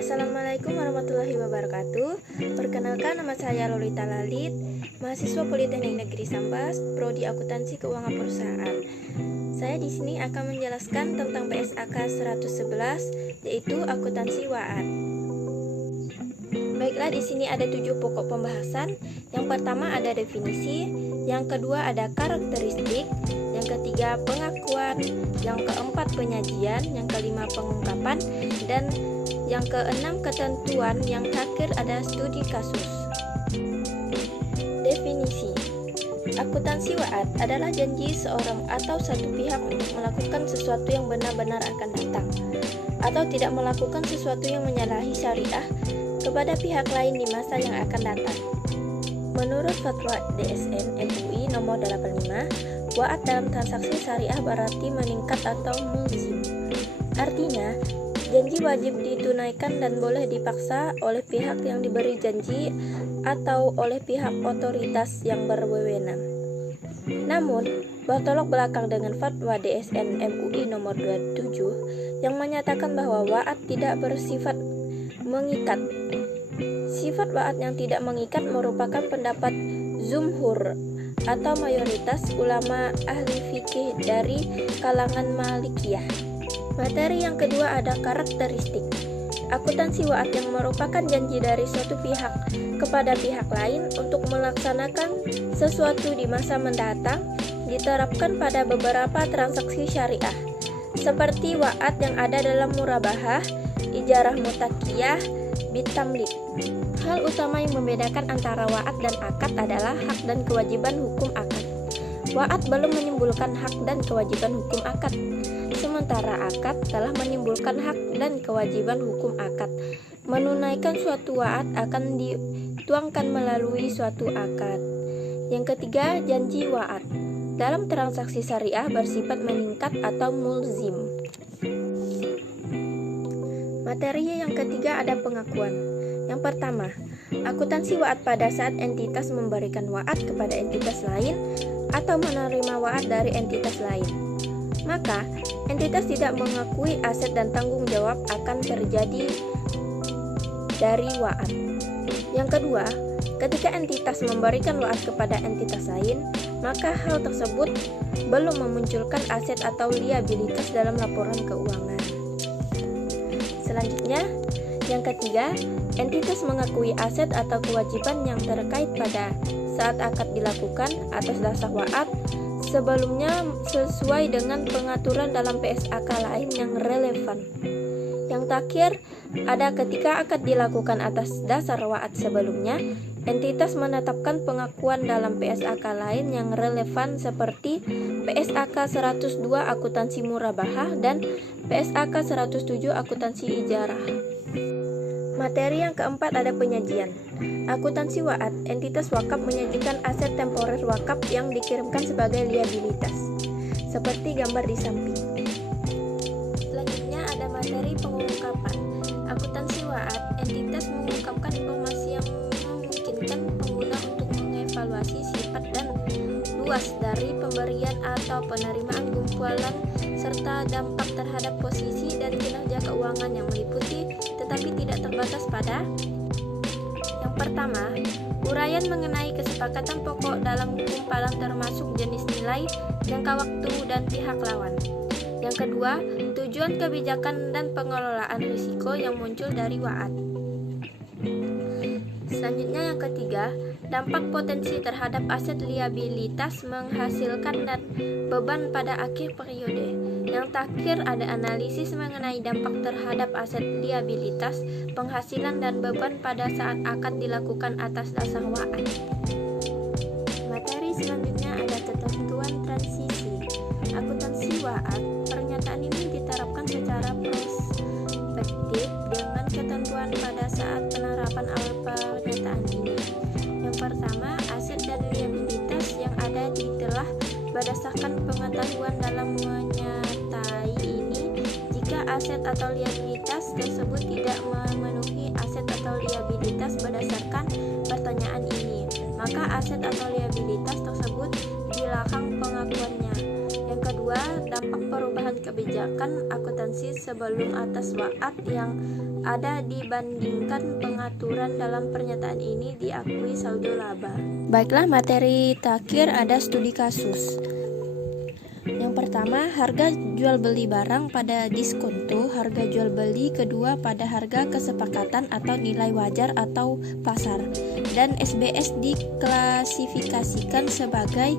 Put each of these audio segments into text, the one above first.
Assalamualaikum warahmatullahi wabarakatuh. Perkenalkan, nama saya Lolita Lalit, mahasiswa Politeknik Negeri Sambas, Prodi Akuntansi Keuangan Perusahaan. Saya di sini akan menjelaskan tentang PSAK 111, yaitu akuntansi WAAD. Baiklah, di sini ada 7 pokok pembahasan. Yang pertama ada definisi, yang kedua ada karakteristik, yang ketiga pengakuan, yang keempat penyajian, yang kelima pengungkapan, dan yang keenam ketentuan, yang terakhir ada studi kasus. Definisi. Akuntansi WAAD adalah janji seorang atau satu pihak untuk melakukan sesuatu yang benar-benar akan datang, atau tidak melakukan sesuatu yang menyalahi syariah kepada pihak lain di masa yang akan datang. Menurut Fatwa DSN MUI nomor 85, WAAD dalam transaksi syariah berarti meningkat atau mulzim. Artinya, janji wajib ditunaikan dan boleh dipaksa oleh pihak yang diberi janji atau oleh pihak otoritas yang berwenang. Namun, bertolak belakang dengan Fatwa DSN MUI nomor 27 yang menyatakan bahwa WAAD tidak bersifat mengikat. Sifat WAAD yang tidak mengikat merupakan pendapat jumhur atau mayoritas ulama ahli fikih dari kalangan Malikiyah. Materi yang kedua ada karakteristik. Akuntansi WAAD yang merupakan janji dari suatu pihak kepada pihak lain untuk melaksanakan sesuatu di masa mendatang diterapkan pada beberapa transaksi syariah, seperti WAAD yang ada dalam murabahah, ijarah mutakiyah, bitamlik. Hal utama yang membedakan antara WAAD dan akad adalah hak dan kewajiban hukum akad. WAAD belum menimbulkan hak dan kewajiban hukum akad, sementara akad telah menimbulkan hak dan kewajiban hukum akad. Menunaikan suatu WAAD akan dituangkan melalui suatu akad. Yang ketiga, janji WAAD dalam transaksi syariah bersifat meningkat atau mulzim. Materi yang ketiga ada pengakuan. Yang pertama, akuntansi WAAD pada saat entitas memberikan WAAD kepada entitas lain atau menerima WAAD dari entitas lain. Maka, entitas tidak mengakui aset dan tanggung jawab akan terjadi dari WAAD. Yang kedua, ketika entitas memberikan WAAD kepada entitas lain, maka hal tersebut belum memunculkan aset atau liabilitas dalam laporan keuangan. Selanjutnya, yang ketiga, entitas mengakui aset atau kewajiban yang terkait pada saat akad dilakukan atas dasar WAAD sebelumnya sesuai dengan pengaturan dalam PSAK lain yang relevan. Yang terakhir, ada ketika akad dilakukan atas dasar WAAD sebelumnya, entitas menetapkan pengakuan dalam PSAK lain yang relevan seperti PSAK 102 akuntansi murabahah dan PSAK 107 akuntansi ijarah. Materi yang keempat ada penyajian. Akuntansi WAAD, entitas wakaf menyajikan aset temporer wakaf yang dikirimkan sebagai liabilitas, seperti gambar di samping. Selanjutnya ada materi pengungkapan. Akuntansi WAAD, entitas mengungkapkan informasi yang memungkinkan pengguna untuk mengevaluasi sifat dan luas dari pemberian atau penerimaan gumpalan serta dampak terhadap posisi dan kinerja keuangan yang meliputi tetapi tidak terbatas pada. Yang pertama, uraian mengenai kesepakatan pokok dalam gumpalan termasuk jenis nilai, jangka waktu, dan pihak lawan. Yang kedua, tujuan kebijakan dan pengelolaan risiko yang muncul dari WAAD. Selanjutnya yang ketiga, dampak potensi terhadap aset liabilitas menghasilkan dan beban pada akhir periode. Yang terakhir ada analisis mengenai dampak terhadap aset liabilitas, penghasilan dan beban pada saat akad dilakukan atas dasar WAAD. Materi selanjutnya ada ketentuan transisi. Akuntansi WAAD, pernyataan ini diterapkan secara prospektif dengan ketentuan pada saat penerapan awal pernyataan ini. Yang pertama, aset dan liabilitas yang ada ditelah berdasarkan pengetahuan dalam menyatai ini. Jika aset atau liabilitas tersebut tidak memenuhi aset atau liabilitas berdasarkan pertanyaan ini, maka aset atau liabilitas tersebut dilarang pengakuannya. Yang kedua, dampak perubahan kebijakan akuntansi sebelum atas WAAD yang ada dibandingkan pengaturan dalam pernyataan ini diakui saldo laba. Baiklah, materi terakhir ada studi kasus. Yang pertama, harga jual beli barang pada diskonto, harga jual beli kedua pada harga kesepakatan atau nilai wajar atau pasar, dan SBS diklasifikasikan sebagai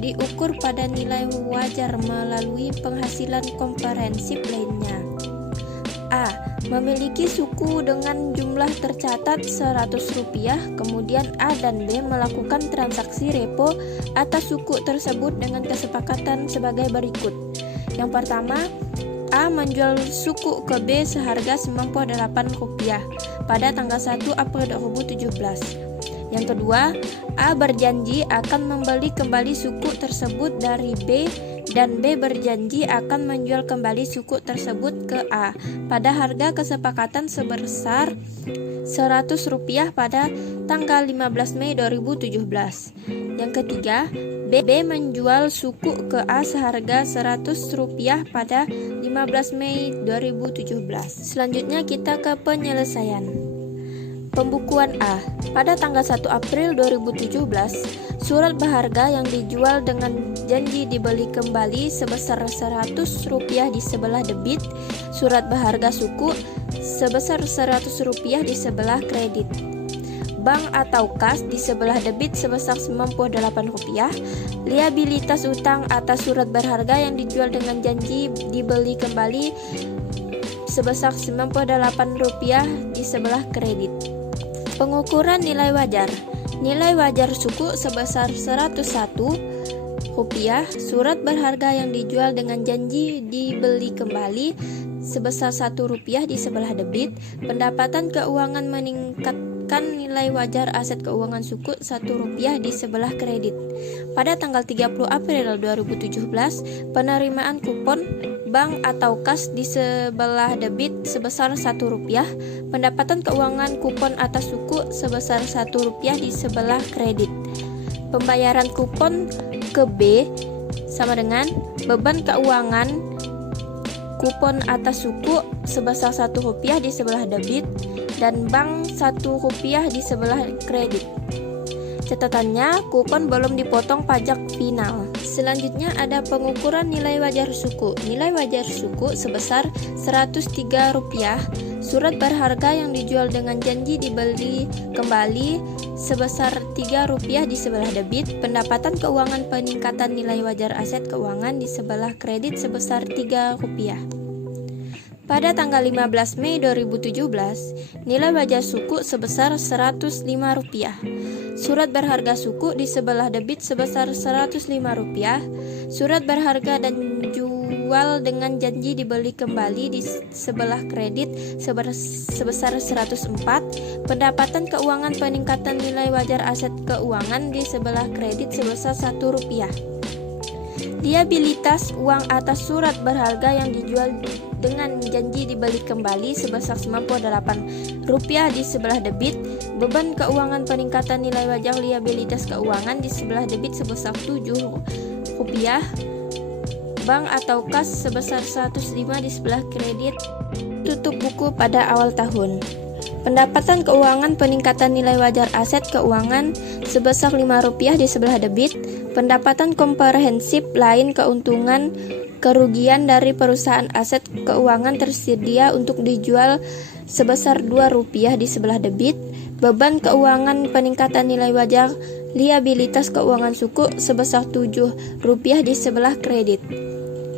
diukur pada nilai wajar melalui penghasilan komprehensif lainnya. A. Memiliki suku dengan jumlah tercatat Rp100, kemudian A dan B melakukan transaksi repo atas suku tersebut dengan kesepakatan sebagai berikut. Yang pertama, A menjual suku ke B seharga Rp98 pada tanggal 1 April 2017. Yang kedua, A berjanji akan membeli kembali suku tersebut dari B dan B berjanji akan menjual kembali suku tersebut ke A pada harga kesepakatan sebesar Rp100 pada tanggal 15 Mei 2017. Yang ketiga, B menjual suku ke A seharga Rp100 pada 15 Mei 2017. Selanjutnya kita ke penyelesaian. Pembukuan A. Pada tanggal 1 April 2017, surat berharga yang dijual dengan janji dibeli kembali sebesar Rp100 di sebelah debit, surat berharga suku sebesar Rp100 di sebelah kredit. Bank atau kas di sebelah debit sebesar Rp98, liabilitas utang atas surat berharga yang dijual dengan janji dibeli kembali sebesar Rp98 di sebelah kredit. Pengukuran nilai wajar. Nilai wajar suku sebesar Rp101, surat berharga yang dijual dengan janji dibeli kembali sebesar Rp1 di sebelah debit, pendapatan keuangan meningkatkan nilai wajar aset keuangan suku Rp1 di sebelah kredit. Pada tanggal 30 April 2017, penerimaan kupon bank atau kas di sebelah debit sebesar Rp1, pendapatan keuangan kupon atas suku sebesar Rp1 di sebelah kredit. Pembayaran kupon ke B sama dengan beban keuangan kupon atas suku sebesar Rp1 di sebelah debit dan bank Rp1 di sebelah kredit. Catatannya, kupon belum dipotong pajak final. Selanjutnya ada pengukuran nilai wajar suku. Nilai wajar suku sebesar Rp103, surat berharga yang dijual dengan janji dibeli kembali sebesar Rp3 di sebelah debit, pendapatan keuangan peningkatan nilai wajar aset keuangan di sebelah kredit sebesar Rp3. Pada tanggal 15 Mei 2017, nilai wajar suku sebesar Rp105. Surat berharga suku di sebelah debit sebesar Rp105. Surat berharga dan jual dengan janji dibeli kembali di sebelah kredit sebesar Rp104. Pendapatan keuangan peningkatan nilai wajar aset keuangan di sebelah kredit sebesar Rp1. Liabilitas uang atas surat berharga yang dijual dengan janji dibeli kembali sebesar Rp98 di sebelah debit, beban keuangan peningkatan nilai wajar liabilitas keuangan di sebelah debit sebesar Rp7, bank atau kas sebesar Rp105 di sebelah kredit. Tutup buku pada awal tahun. Pendapatan keuangan peningkatan nilai wajar aset keuangan sebesar Rp5 di sebelah debit, pendapatan komprehensif lain keuntungan kerugian dari perusahaan aset keuangan tersedia untuk dijual sebesar Rp2 di sebelah debit, beban keuangan peningkatan nilai wajar liabilitas keuangan suku sebesar Rp7 di sebelah kredit.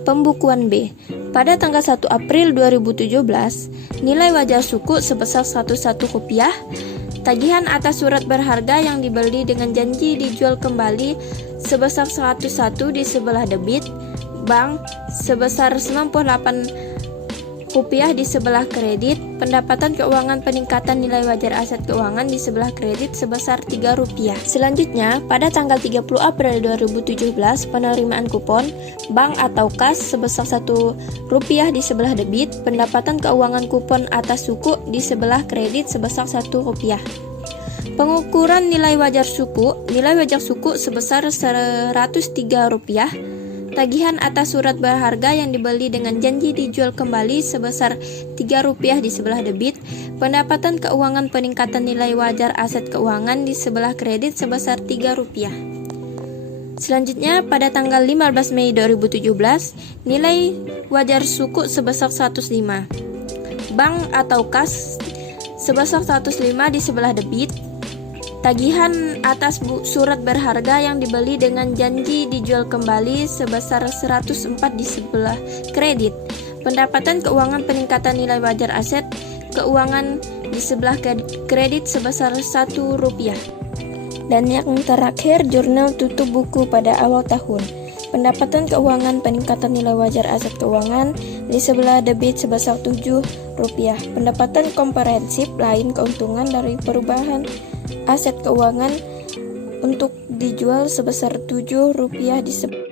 Pembukuan B. Pada tanggal 1 April 2017, nilai wajar suku sebesar Rp101, tagihan atas surat berharga yang dibeli dengan janji dijual kembali sebesar Rp101 di sebelah debit, bank sebesar Rp98 di sebelah kredit, pendapatan keuangan peningkatan nilai wajar aset keuangan di sebelah kredit sebesar Rp3. Selanjutnya, pada tanggal 30 April 2017, penerimaan kupon bank atau kas sebesar Rp1 di sebelah debit, pendapatan keuangan kupon atas suku di sebelah kredit sebesar Rp1. Pengukuran nilai wajar suku. Nilai wajar suku sebesar Rp103, Tagihan atas surat berharga yang dibeli dengan janji dijual kembali sebesar Rp3 di sebelah debit. Pendapatan keuangan peningkatan nilai wajar aset keuangan di sebelah kredit sebesar Rp3. Selanjutnya, pada tanggal 15 Mei 2017, nilai wajar suku sebesar 105. Bank atau kas sebesar 105 di sebelah debit. Tagihan atas surat berharga yang dibeli dengan janji dijual kembali sebesar 104 di sebelah kredit. Pendapatan keuangan peningkatan nilai wajar aset keuangan di sebelah kredit sebesar Rp1. Dan yang terakhir, jurnal tutup buku pada awal tahun. Pendapatan keuangan peningkatan nilai wajar aset keuangan di sebelah debit sebesar Rp7. Pendapatan komprehensif lain keuntungan dari perubahan aset keuangan untuk dijual sebesar Rp7 di sebelah